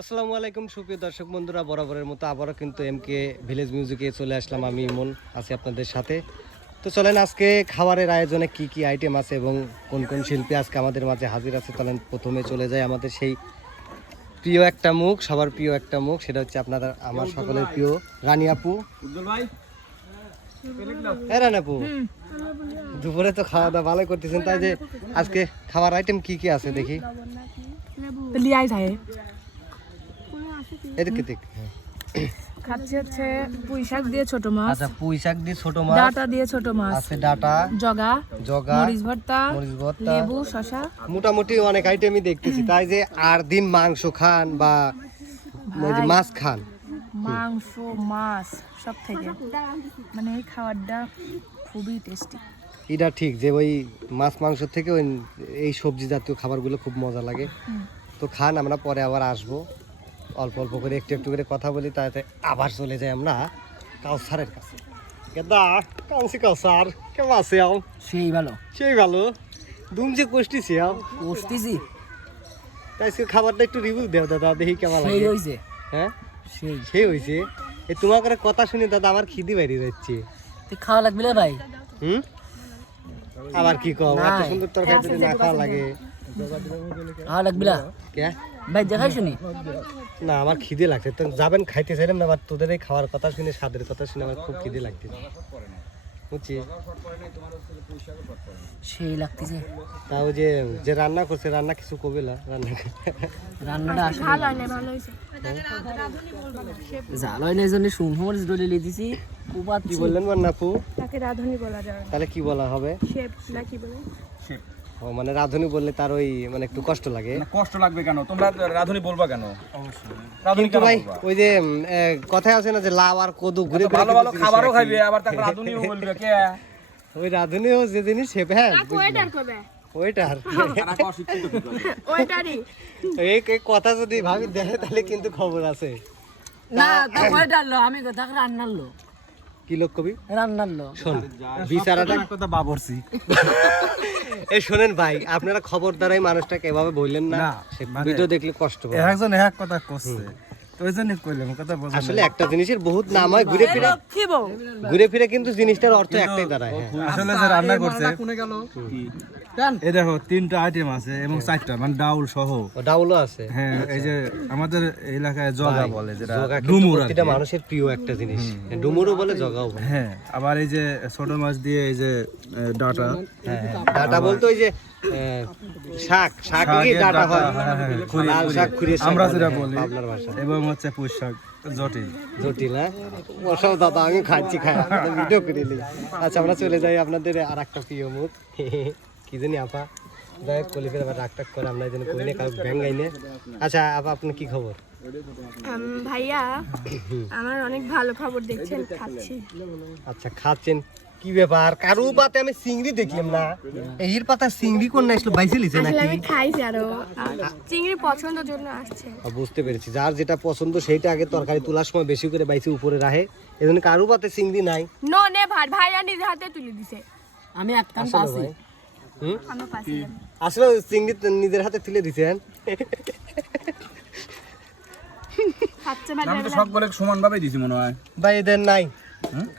আসসালামু আলাইকুম সুপ্রিয় দর্শক বন্ধুরা, বরাবরের মতো আবারও কিন্তু এমকে ভিলেজ মিউজিকে চলে আসলাম। আমি ইমন আছি আপনাদের সাথে। তো চলেন আজকে খাবারের আয়োজনে কি কি আইটেম আছে এবং কোন কোন শিল্পী আজকে আমাদের মাঝে হাজির আছে, চলেন প্রথমে চলে যায় আমাদের সেই প্রিয় একটা মুখ, সবার প্রিয় একটা মুখ, সেটা হচ্ছে আপনাদের আমার সকলের প্রিয় রানী আপু। হ্যাঁ রানী আপু, দুপুরে তো খাওয়া দাওয়া ভালোই করতেছেন, তাই যে আজকে খাবার আইটেম কি কি আছে দেখি। এদিকে দেখ। খাচ্ছে হচ্ছে পুঁই শাক দিয়ে ছোট মাছ। আচ্ছা, পুঁই শাক দিয়ে ছোট মাছ, ডাটা দিয়ে ছোট মাছ আছে, ডাটা, জগা, জগা, মরিচ ভর্তা, ভর্তা, লেবু, শসা, মোটামুটি অনেক আইটেমই দেখতেছি। তাই যে আর দিন মাংস খান বা ওই যে মাছ খান, মাংস মাছ সব থেকে মানে এই খাবারটা খুবই টেস্টি। এটা ঠিক যে ওই মাছ মাংস থেকে ওই এই সবজি জাতীয় খাবারগুলো খুব মজা লাগে। তো খান, আমরা পরে আবার আসবো, অল্প অল্প করে একটু একটু করে কথা বলি, তাতে আবার চলে যাই আমরা কাউসারের কাছে। কেদা কাউসি কাউসার কেমন আছে? সেই ভালো সেই ভালো, দুম যে কষ্টিছি কষ্টিছি। তাই খাবারটা একটু রিভিউ দেও দাদা, দেখি কেমন লাগে। হইছে হ্যাঁ সেই হয়েছে। এই তোমার করে কথা শুনে দাদা আমার খিদি বাইরে যাচ্ছে। খাওয়া লাগবে না ভাই? আবার কি কও, এত সুন্দর তরকারি যদি না খাওয়া লাগে? খাওয়া লাগবে না কে ভাই? দেখাই শুনি না, আমার খিদে লাগছে। তো যাবেন খাইতে চাইলাম না, আবার তোদের এই খাওয়ার কথা শুনে, স্বাদের কথা শুনে আমার খুব খিদে লাগছে, বুঝছিস? সেই লাগতেছে। তাও যে যে রান্না করছে, রান্না কিছু কবে না, রান্নাটা ভালো হয় না, ভালো হইছে। জাল হয় না জন্য সুমহর দলি লিদিছি। কি বললেন বান্নাপু? তাকে রাধুনি বলা যায়। তাহলে কি বলা হবে? শেফ না কি বলে? শেফ। ও মানে রাধুনি বললে তার ওই মানে একটু কষ্ট লাগে। কষ্ট লাগবে কেন? তোমরা রাধুনি বলবা কেন? অবশ্যই রাধুনি কিন্তু ভাই ওই যে কথায় আছে না যে লাউ আর কদু ঘুরে ঘুরে ভালো ভালো খাবারও খাইবে, আবার তারপর রাধুনিও বলবে কে? ওই রাধুনিও যে জিনিস শেফ। হ্যাঁ ওয়েটার করবে। ওয়েটার তারা অশিক্ষিত কি করে? ওয়েটারই। এই কথা যদি ভাবি দেখে তাহলে কিন্তু খবর আছে। না তো ওয়েটার লো, আমি কথা রান্নার লো। কি লোক কবি? রান্নার লো। শোন বিচারাটা কথা বাবরছি। এই শোনেন ভাই, আপনারা খবর দ্বারাই মানুষটাকে এভাবে বললেন না, ভিডিও দেখলে কষ্ট পাবে। একজন এক কথা করছে, তো ওই জন্য কইলাম কথা বোঝা। আসলে একটা জিনিসের বহুত নাম হয়, ঘুরে ফিরে কিন্তু জিনিসটার অর্থ একটাই দাঁড়ায়। আসলে যে রান্না করছে এই দেখো 3টা আইটেম আছে এবং 4টা মানে ডাউল সহ। ডাউলও আছে। হ্যাঁ, এই যে আমাদের এলাকায় জগা বলে, যেটা জগা কিন্তু ডুমুর। প্রতিটা মানুষের প্রিয় একটা জিনিস, ডুমুরও বলে জগাও বলে। হ্যাঁ, আবার এই যে ছোট মাছ দিয়ে এই যে ডাটা। ডাটা বলতে ওই যে শাক, শাক কি ডাটা হয়, লাল শাক খুঁড়িয়ে আমরা যেটা বলি, আপনার ভাষা। এবং হচ্ছে পুঁই শাক জটিল। জটিল, হ্যাঁ বসাও দাদা, আমি খাচ্ছি, খাই আপনাদের ভিডিও করে নিই। আচ্ছা আমরা চলে যাই আপনাদের আর একটা প্রিয় মুখ, কি জানি আপা, যাই হোক কলিকের আবার রাগ টাক করে, আমরা এই জন্য কইলে কাউ ব্যাঙ্গাই নে। আচ্ছা আপা, আপনার কি খবর? ভাইয়া আমার অনেক ভালো খবর দেখছেন, খাচ্ছি। আচ্ছা খাচ্ছেন, কি ব্যাপার? কারু পাতে আমি চিংড়ি দেখলাম না, এর পাতা চিংড়ি কোন না আসলে বাইসে লিছে নাকি? আমি খাইছি, আরো চিংড়ি পছন্দের জন্য আসছে। বুঝতে পেরেছি, যার যেটা পছন্দ সেইটা আগে তরকারি তোলার সময় বেশি করে বাইসে উপরে রাখে, এজন্য কারু পাতে চিংড়ি নাই। নো নে ভাই, ভাইয়া নিজে হাতে তুলে দিছে। আমি এক কান পাছি। আমি পাছি। আসলে চিংড়ি নিজের হাতে তুলে দিছেন। খাচ্ছে আমি তো সব বলে সমান ভাবে দিছি মনে হয়। ভাই এদের নাই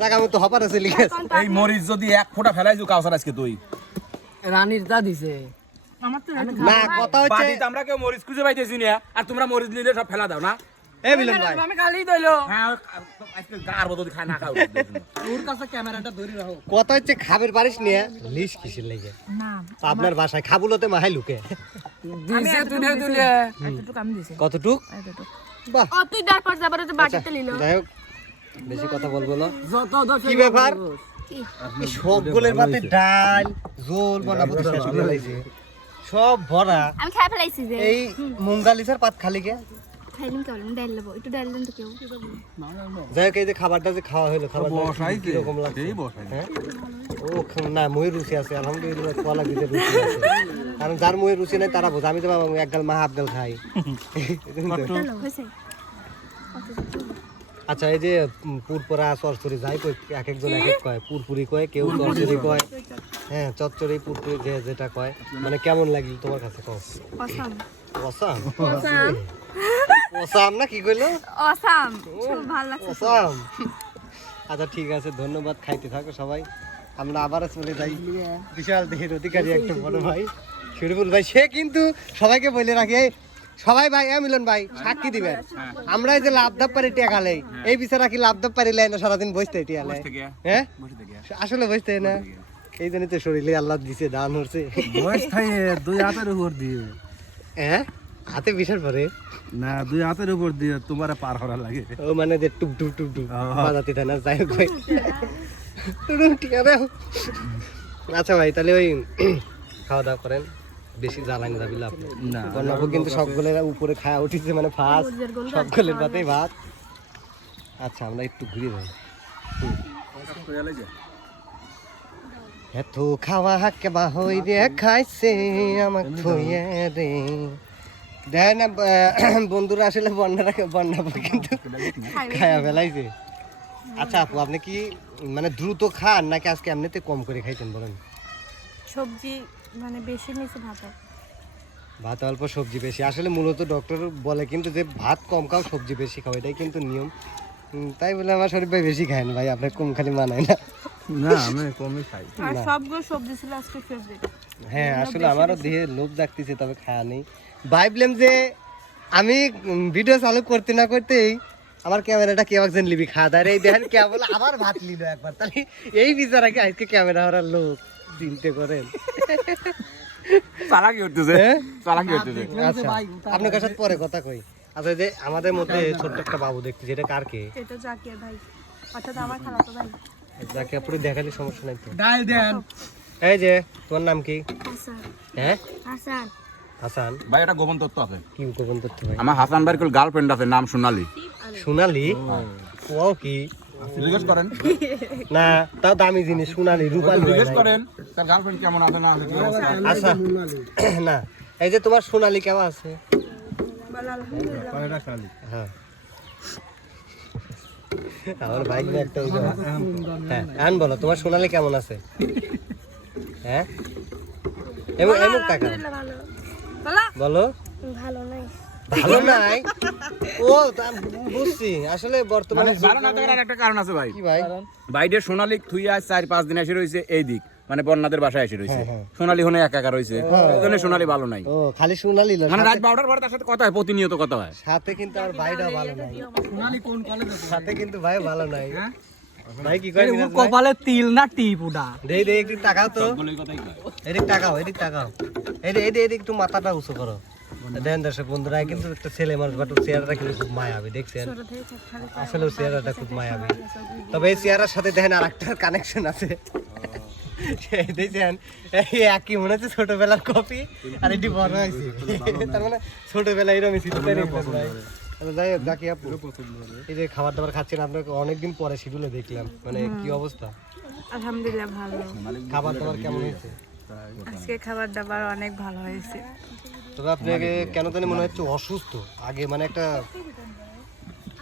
জায়গা মতো হপার আছে লিখে আছে। এই মরিচ যদি এক ফোঁটা ফেলাইছো কাউসার আজকে তুই। রানীর দা দিছে। আমার তো না কথা হচ্ছে, বাড়িতে আমরা কেউ মরিচ খুঁজে পাইতেছি না, আর তোমরা মরিচ নিলে সব ফেলা দাও না। এই মিলন ভাই, আমি খালি দইলো। হ্যাঁ, আজকে গার বদল খায় না খাও। ওর কাছে ক্যামেরাটা ধরে রাখো। কথা হচ্ছে খাবার পারিস নিয়ে লিস কিসের লাগে? না আপনার বাসায় খাবুলতে মাহাই লুকে দিছে, তুলে তুলে এতটুকু আমি দিছে। কতটুক? এতটুকু। বাহ, ও তুই তারপর যাবার তো বাটিতে নিলো। যাই হোক বেশি কথা বলবো না। যত দশ কি ব্যাপার? এই সবগুলোর পাতে ডাল ঝোল বানাবো তো শেষ হয়ে গেছে, সব ভরা। আমি খাই ফেলাইছি যে। এই মুঙ্গালিসার পাত খালি কে? খাইলাম কেমন ডাল দেবো, একটু ডাল দেন তো কেউ। যাই হোক এই যে খাবারটা যে খাওয়া হলো, খাবারটা কিরকম লাগছে? হ্যাঁ? ও না, মুয়ের রুচি আছে আলহামদুলিল্লাহ, খোলা দিতে রুচি আছে, কারণ যার মুয়ের রুচি নাই তারা বোঝে। আমি তো বাবা এক গাল মাহা আবগাল খাই। আচ্ছা এই যে পুরপুরা চরচড়ি যাই কই, এক একজন এক এক কয়, পুরপুরি কয়, কেউ চরচড়ি কয়। হ্যাঁ চচ্চড়ি পুরপুরি যে যেটা কয়, মানে কেমন লাগলো তোমার কাছে? কও। অসাম। অসাম। ওসাম না কি কইলো? অসাম, খুব ভালো লাগছে। ওসাম। আচ্ছা ঠিক আছে, ধন্যবাদ, খাইতে থাকো সবাই। আমরা আবার চলে যাই বিশাল দেহের অধিকারী একটা বড় ভাই শরীফুল ভাই, সে কিন্তু সবাইকে বলে রাখে, সবাই ভাই মিলন ভাই সাক্ষী দিবেন, আমরা এই যে লাভদাপ পারি টেকালে, এই বিচারা কি লাভদাপ পারি লাই না সারাদিন বসতে টিয়ালে, হ্যাঁ আসলে বসতে না, এই জন্যই তো শরীরে আল্লাহ দিছে দান হচ্ছে। বয়স থাকে 2 হাতের উপর দিয়ে, হ্যাঁ হাতে বিশাল পরে না 2 হাতের উপর দিয়ে তোমার পার করা লাগে। ও মানে যে টুক টুক টুক টুক বাজাতে থাকে না, যাই হোক ভাই। আচ্ছা ভাই, তাহলে ওই খাওয়া দাওয়া করেন, বেশি জ্বালানি যাবি লাভ না বন্যাপু কিন্তু সবগুলোর উপরে খাওয়া উঠিছে, মানে ফার্স্ট সবগুলোর পাতেই ভাত। আচ্ছা আমরা একটু ঘুরে যাই। এত খাওয়া হাক্কে বা হই রে খাইছে আমাক থইয়ে রে, দেয় না বন্ধুরা, আসলে বন্যাপু কিন্তু খায়া ফেলাইছে। আচ্ছা আপু, আপনি কি মানে দ্রুত খান নাকি আজকে এমনিতে কম করে খাইতেন বলেন? সবজি মানে বেশি নিয়েছে ভাত। ভাত অল্প সবজি বেশি, আসলে মূলত ডক্টর বলে কিন্তু যে ভাত কম খাও সবজি বেশি খাও, এটাই কিন্তু নিয়ম। তাই বলে আমার শরীর ভাই বেশি খায় না ভাই, আপনার কম খালি মানায় না। না আমি কমই খাই। আর সবগুলো সবজি ছিল আজকে ফেভারিট। হ্যাঁ আসলে আমারও দেহে লোভ জাগতেছে, তবে খাওয়া নেই। ভাবলাম যে আমি ভিডিও চালু করতে না করতেই আমার ক্যামেরাটা কেউ একজন লিবি খাওয়া দায়, এই দেখেন কে বলে আবার ভাত নিল একবার, তাহলে এই বিচারাকে আজকে ক্যামেরা ধরার লোক চিনতে করেন। চালাকি করতেছে, হ্যাঁ? চালাকি করতেছে। আচ্ছা আপনার কাছে পরে কথা কই। আচ্ছা যে আমাদের মধ্যে ছোট্ট একটা বাবু দেখতেছি, এটা কার কে? এটা জাকির ভাই, অর্থাৎ আমার খালাতো ভাই। যাকে আপনি দেখালে সমস্যা নাই তো। ডাল দেন। এই যে তোমার নাম কি? হাসান। হ্যাঁ হাসান। হাসান। ভাই এটা গোপন তথ্য আছে, কি গোপন তথ্য ভাই? আমার হাসান ভাইয়ের কোন গার্লফ্রেন্ড আছে, নাম সোনালী। সোনালি? ও কি জিজ্ঞেস করেন, না, তাও দামি জিনিস, সোনালি রূপালি জিজ্ঞেস করেন তার গার্লফ্রেন্ড কেমন আছে না আছে, কি অবস্থা। আচ্ছা না, এই যে তোমার সোনালি কেমন আছে? হ্যাঁ আমার ভাই একটা ওই যে, হ্যাঁ আন বলো তোমার সোনালি কেমন আছে? হ্যাঁ এমন এমন টাকা ভালো। বলো। বলো। ভালো নাই। ভালো নাই? ও বুঝছি, আসলে বর্তমানে ভালো না থাকার একটা কারণ আছে ভাই। কি ভাই? বাইরে সোনালী থুই আজ 4-5 দিন এসে রয়েছে এই দিক, মানে বন্যাদের বাসায় এসে রয়েছে। হ্যাঁ। সোনালী হনে একা রয়েছে, এই জন্য সোনালী ভালো নাই। ও খালি সোনালি না, মানে রাত 12টার পরে তার সাথে কথা হয়, প্রতিনিয়ত কথা হয়। সাথে কিন্তু আর ভাইটা ভালো নাই, সোনালি কোন কলেজে? সাথে কিন্তু ভাই ভালো নাই। ভাই কি কয়? কপালে তিল না টিপ ওটা? দেই দেই একটু টাকাও তো, বলেই কথাই কয়। এদিক টাকাও, এদিক টাকাও, এদিক একটু মাথাটা উঁচু করো। দেন দর্শক বন্ধুরা, কিন্তু একটা ছেলে মানুষ, বাট চেহারাটা কিন্তু খুব মায়াবী, দেখছেন? আসলে চেহারাটা খুব মায়াবী, তবে এই চেহারার সাথে দেখেন আর একটা কানেকশন আছে। দেখছেন এই একই মনে হচ্ছে ছোটবেলার কপি, আর এটি বড় হয়েছে, তার মানে ছোটবেলায় এরকমই ছিল, তাই না ভাই? আচ্ছা, যাই হোক, জাকি আপু এই যে খাবার দাবার খাচ্ছেন, আপনাকে অনেকদিন পরে শিডিউলে দেখলাম, মানে কি অবস্থা? আলহামদুলিল্লাহ ভালো। খাবার দাবার কেমন হয়েছে? আজকে খাবার দাবার অনেক ভালো হয়েছে। তবে আপনাকে কেন জানি মনে হচ্ছে অসুস্থ, আগে মানে একটা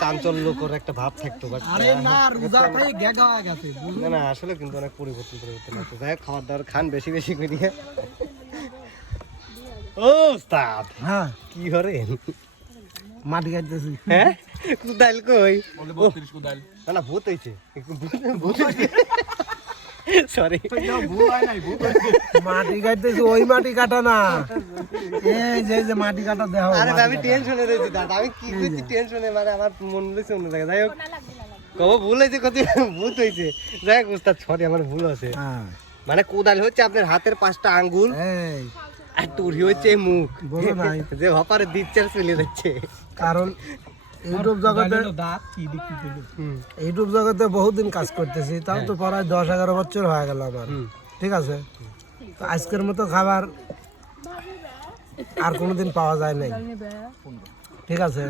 চাঞ্চল্যকর একটা ভাব থাকতো, বাট না রোজা ভাই গেগা হয়ে গেছে। না না, আসলে কিন্তু অনেক পরিবর্তন হচ্ছে। যাই হোক, খাবার দাবার খান বেশি বেশি করে। ও উস্তাদ, হ্যাঁ কি করেন? মাটি কাটতেছি। হ্যাঁ কুদাল কই? বলে 32 কোদাল। না না, ভূত হইছে, ভূত সরি, মাটি কাটতেছি, ওই মাটি কাটা না, এই যে মাটি কাটা দেহ। আরে আমি টেনশনে রয়েছি দাদা, আমি কি করছি টেনশনে, মানে আমার মন লইছে অন্য জায়গায়। যাই হোক, কব ভুল হয়েছে, কত ভূত হয়েছে। যাই হোক উস্তাদ, সরি আমার ভুল আছে। হ্যাঁ মানে কোদাল হচ্ছে আপনার হাতের 5টা আঙ্গুল, এই আর টুরি হচ্ছে এই মুখ, বলো নাই যে হপারে দিচ্ছার চলে যাচ্ছে। কারণ ইউটিউব জগতে ইউটিউব জগতে বহুদিন কাজ করতেছি, তাও তো প্রায় 10-11 বছর হয়ে গেল আমার, ঠিক আছে? তো আজকের মতো খাবার আর কোনোদিন পাওয়া যায় নাই, ঠিক আছে?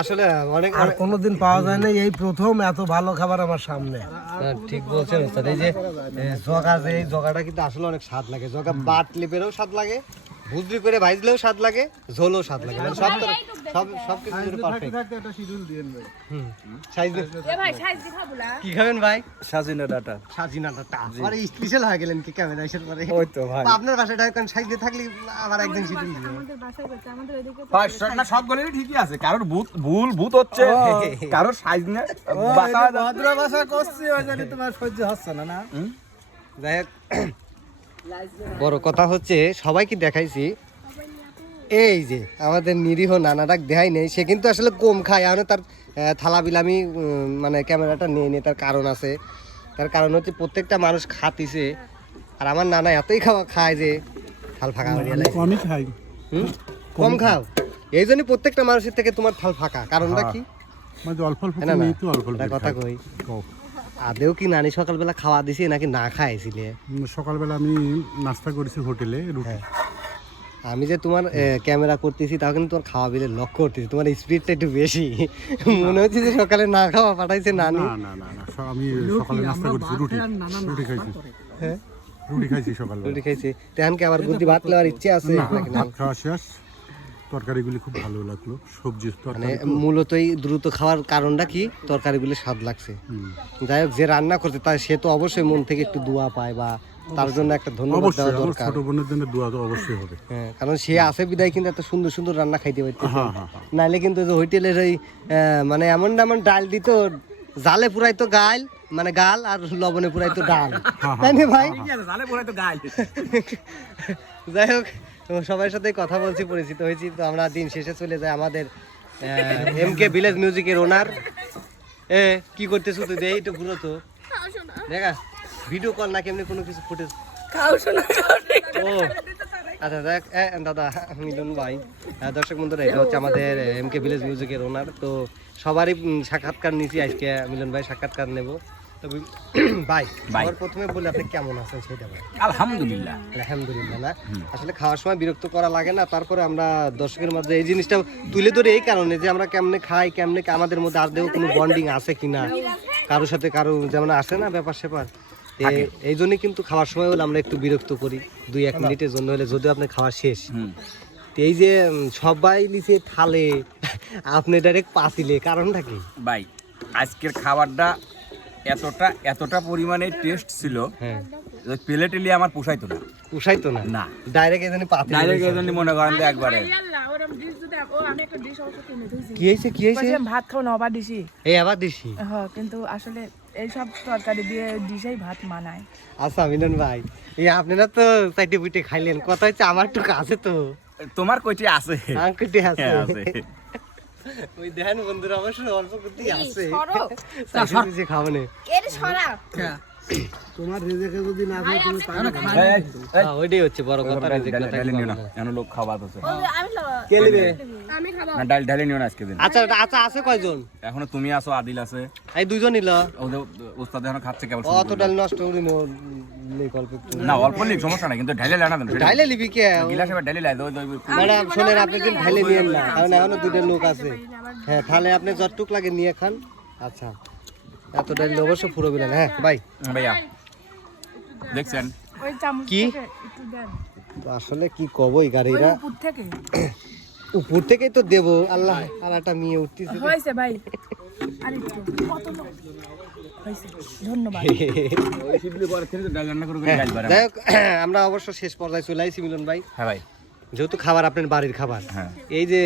আসলে অনেক আর কোনোদিন পাওয়া যায় নাই, এই প্রথম এত ভালো খাবার আমার সামনে। ঠিক বলছেন ওস্তাদ, এই যে জগা, যে এই জগাটা কিন্তু আসলে অনেক স্বাদ লাগে, জগা বাট লিপেরও স্বাদ লাগে, ভুজরি করে ভাজলেও স্বাদ লাগে, ঝোলও স্বাদ লাগে, মানে সব কিছু পারফেক্ট। একটা শিডিউল দিয়েন ভাই। সাইজ ভাই সাইজ দেখাবো না কি খাবেন ভাই? সাজিনা ডাটা। সাজিনা ডাটা। আরে স্পেশাল হয়ে গেলেন কি ক্যামেরা আসার পরে? ওই তো ভাই। আপনার বাসাটা এখন সাইজ দিয়ে থাকলে আবার একদিন শিডিউল দিবেন। আমাদের বাসায় করতে আমাদের ওইদিকে ভাই না সবগুলোই ঠিকই আছে, কারোর ভূত হচ্ছে, কারোর সাইজ না ভদ্র ভাষা করছি ওই জন্য তোমার সহ্য হচ্ছে না না? যাই হোক, বড় কথা হচ্ছে সবাইকে দেখাইছি, এই যে আমাদের নিরীহ নানাটাক দেখাই নেই, সে কিন্তু আসলে কম খায়। এখন তার থালা বিলামি মানে ক্যামেরাটা নিয়ে নিয়ে তার কারণ আছে। তার কারণ হচ্ছে প্রত্যেকটা মানুষ খাতিছে, আর আমার নানা এতই খাওয়া খায় যে থাল ফাঁকা হয়ে গেলে। কমই খাই। কম খাও, এই জন্য প্রত্যেকটা মানুষের থেকে তোমার থাল ফাঁকা। কারণটা কি? মানে অল্প অল্প না না, নিই তো অল্প অল্প একটা কথা খাই। কই, আদেও কি নানি সকালবেলা খাওয়া দিছি নাকি না খাইছিলে? সকালবেলা আমি নাস্তা করেছি হোটেলে রুটি। আমি যে তোমার ক্যামেরা করতেছি তাও কিন্তু তোমার খাওয়া বিলে লক্ষ্য করতেছি, তোমার স্পিডটা একটু বেশি। মনে হচ্ছে যে সকালে না খাওয়া পাঠাইছে নানি। না না না না আমি সকালে নাস্তা করেছি রুটি। রুটি খাইছি। হ্যাঁ, রুটি খাইছি সকালে। রুটি খাইছে। তেহান কি আবার গুদি ভাত নেওয়ার ইচ্ছে আছে নাকি না? ভাত খাওয়া শেষ। তরকারিগুলি খুব ভালো লাগলো, সবজি মানে তরকারি। মূলতই দ্রুত খাওয়ার কারণটা কি? তরকারিগুলো স্বাদ লাগছে। যাই হোক, যে রান্না করছে তাই সে তো অবশ্যই মন থেকে একটু দোয়া পায়, বা তার জন্য একটা ধন্যবাদ অবশ্যই দেওয়া আমার দরকার। ছোট বোনের জন্য দোয়া তো অবশ্যই হবে। হ্যাঁ, কারণ সে আছে বিদায় কিন্তু এত সুন্দর সুন্দর রান্না খাইতে পারতেছে। হ্যাঁ হ্যাঁ হ্যাঁ। নাইলে কিন্তু ওই যে হোটেলের ওই মানে এমন এমন ডাল দিত, জালে পুরাইতো গাল, মানে গাল, আর লবণে পুরাইতো ডাল, তাই না ভাই? জালে পড়ে তো গাই। যাই হোক, সবার সাথে কথা বলছি, পরিচিত হয়েছি, তো আমরা দিন শেষে চলে যাই আমাদের এমকে ভিলেজ মিউজিকের ওনার। কি করতেছো তুই? দেই একটু ঘুরো তো দেখা, ভিডিও কল না কেমনি কোনো কিছু ফুটেজ? ও আচ্ছা, দেখ দাদা মিলন ভাই, দর্শক বন্ধুরা, এটা হচ্ছে আমাদের এমকে ভিলেজ মিউজিকের ওনার। তো সবারই সাক্ষাৎকার নিয়েছি, আজকে মিলন ভাই সাক্ষাৎকার নেব। তো ভাই, সবার প্রথমে বলে আপনি কেমন আছেন সেটা ভাই? আলহামদুলিল্লাহ। আলহামদুলিল্লাহ। না আসলে খাওয়ার সময় বিরক্ত করা লাগে না, তারপরে আমরা দর্শকের মধ্যে এই জিনিসটা তুলে ধরি এই কারণে যে আমরা কেমনে খাই, কেমনে আমাদের মধ্যে আদৌ কোনো বন্ডিং আছে কিনা, কারোর সাথে কারো যেমন আসে না ব্যাপার স্যাপার। এই জন্যই কিন্তু খাওয়ার সময় হলে আমরা একটু বিরক্ত করি 2-1 মিনিটের জন্য হলে, যদিও আপনার খাওয়া শেষ। তো এই যে সবাই নিচে থালে, আপনি ডাইরেক্ট পাতিলে, কারণটা কি ভাই? আজকের খাবারটা এতটা পরিমাণে টেস্ট ছিল, হ্যাঁ, প্লেটে নিয়ে আমার পোষাইতো না। পোষাইতো না, না ডাইরেক্ট এখানে পাতিলে। ডাইরেক্ট এজন্য মনে করেন যে একবারে আল্লাহ ওরম ডিশ যদি ও আমি একটা ডিশ অবশ্য কিনে দিয়েছি। কি হয়েছে কি হয়েছে? বলছিলাম ভাত খাও না, আবার ডিশি। এই আবার দিছি। হ্যাঁ, কিন্তু আসলে এই সব তরকারি দিয়ে ডিশেই ভাত মানায়। আচ্ছা মিলন ভাই, এই আপনারা তো চাইটে বুইটে খাইলেন, কথা হচ্ছে আমার টুকু আছে তো, তোমার কইটি আছে। আঙ্কুটি আছে। হ্যাঁ, আছে। ওই দেখেন বন্ধুরা, অবশ্যই অল্প করতে আছে, সরো। চাইতে খাবো না। এর সরা। তোমার রেজেকে যদি না খাই তুমি পাবে না। এই, এই, এই, ওইটাই হচ্ছে বড় কথা। ডালি নিও না, এখনো লোক খাওয়া আছে। আমি খাবো। কে নেবে? আমি খাবো। না ডালি নিও না আজকে দিন। আচ্ছা আচ্ছা, আছে কয়জন? এখনো তুমি আছো, আদিল আছে, এই দুইজন নিল। ওদের উস্তাদ এখন খাচ্ছে কেবল। অত ডাল নষ্ট করি নেই, অল্প একটু না অল্প লিখ, সমস্যা নাই, কিন্তু ঢালে লানা দেন। ঢাইলে লিবি কে? গিলাস এবার ঢালে লাই দাও। ম্যাডাম শোনেন, আপনি কিন্তু ঢাইলে নিয়েন না, কারণ এখনো দুটো লোক আছে। হ্যাঁ, তাহলে আপনি যতটুক লাগে নিয়ে খান। আচ্ছা, এত ডাইলে অবশ্য পুরো বিলেন। হ্যাঁ ভাই, ভাইয়া দেখছেন ওই চামচ কি? থেকে একটু দেন। তো আসলে কি কবো এই ওই গাড়িরা, উপর থেকে। উপর থেকেই তো দেবো। আল্লাহ, আর একটা মেয়ে উঠতেছে। হয়েছে ভাই। আর একটু কত লোক হয়েছে। ধন্যবাদ। ওই শিবলি পরে থেকে ডাল রান্না করে হ্যাঁ, গাইল বাড়া। যাই হোক, আমরা অবশ্য শেষ পর্যায়ে চলে আইছি মিলন ভাই। হ্যাঁ ভাই। যেহেতু খাবার আপনার বাড়ির খাবার, হ্যাঁ। এই যে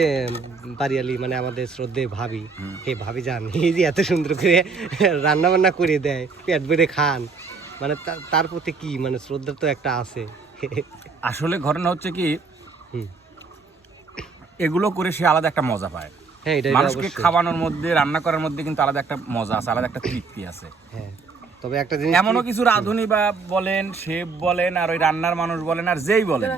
বাড়িয়ালি মানে আমাদের শ্রদ্ধে ভাবি, হে ভাবি যান, এই যে এত সুন্দর করে রান্না বান্না করে দেয়, পেট ভরে খান, মানে তার প্রতি কি মানে শ্রদ্ধা তো একটা আছে। আসলে ঘটনা হচ্ছে কি, হুম। এগুলো করে সে আলাদা একটা মজা পায়। হ্যাঁ, এটা মানুষকে অবশ্যই। খাওয়ানোর মধ্যে, রান্না করার মধ্যে কিন্তু আলাদা একটা মজা আছে, আলাদা একটা তৃপ্তি আছে। হ্যাঁ, তবে একটা জিনিস এমনও কিছু রাঁধুনি বা বলেন, শেফ বলেন, আর ওই রান্নার মানুষ বলেন, আর যেই বলেন,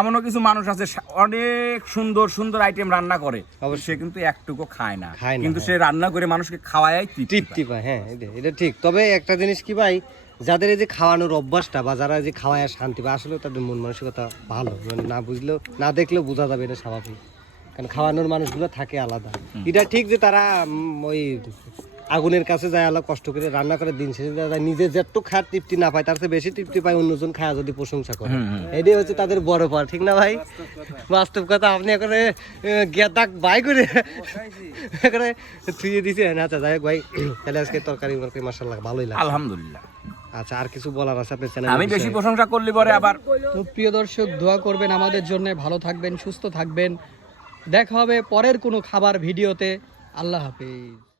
এমনও কিছু মানুষ আছে অনেক সুন্দর সুন্দর আইটেম রান্না করে, সে কিন্তু একটুকু খায় না, খায় না, কিন্তু সে রান্না করে মানুষকে খাওয়ায় তৃপ্তি পায়। হ্যাঁ, এটা ঠিক। তবে একটা জিনিস কি ভাই, যাদের এই যে খাওয়ানোর অভ্যাসটা বা যারা যে খাওয়ায় শান্তি বা আসলে তাদের মন মানসিকতা ভালো, মানে না বুঝলেও না দেখলেও বোঝা যাবে, এটা স্বাভাবিক, কারণ খাওয়ানোর মানুষগুলো থাকে আলাদা। এটা ঠিক যে তারা ওই আগুনের কাছে যায় আল্লাহ কষ্ট করে রান্না করে দিন শেষে দেখা যায় নিজে যেটুকু খাওয়ার তৃপ্তি না পায় তার চেয়ে বেশি তৃপ্তি পায় অন্যজন খায়া যদি প্রশংসা করে, এটাই হচ্ছে তাদের বড় পাওয়া, ঠিক না ভাই? বাস্তব কথা, আপনি এখন গেতাক বাই করে এখানে থুয়ে দিয়েছেন। আচ্ছা যাই হোক ভাই, তাহলে আজকে তরকারি মাশাআল্লাহ ভালোই লাগে, আলহামদুলিল্লাহ। আচ্ছা আর কিছু বলার আছে আপনার চ্যানেল? আমি বেশি প্রশংসা করলে পরে আবার তো প্রিয় দর্শক, দোয়া করবেন আমাদের জন্য, ভালো থাকবেন, সুস্থ থাকবেন। দেখা হবে পরের কোনো খাবার ভিডিওতে। আল্লাহ হাফেজ।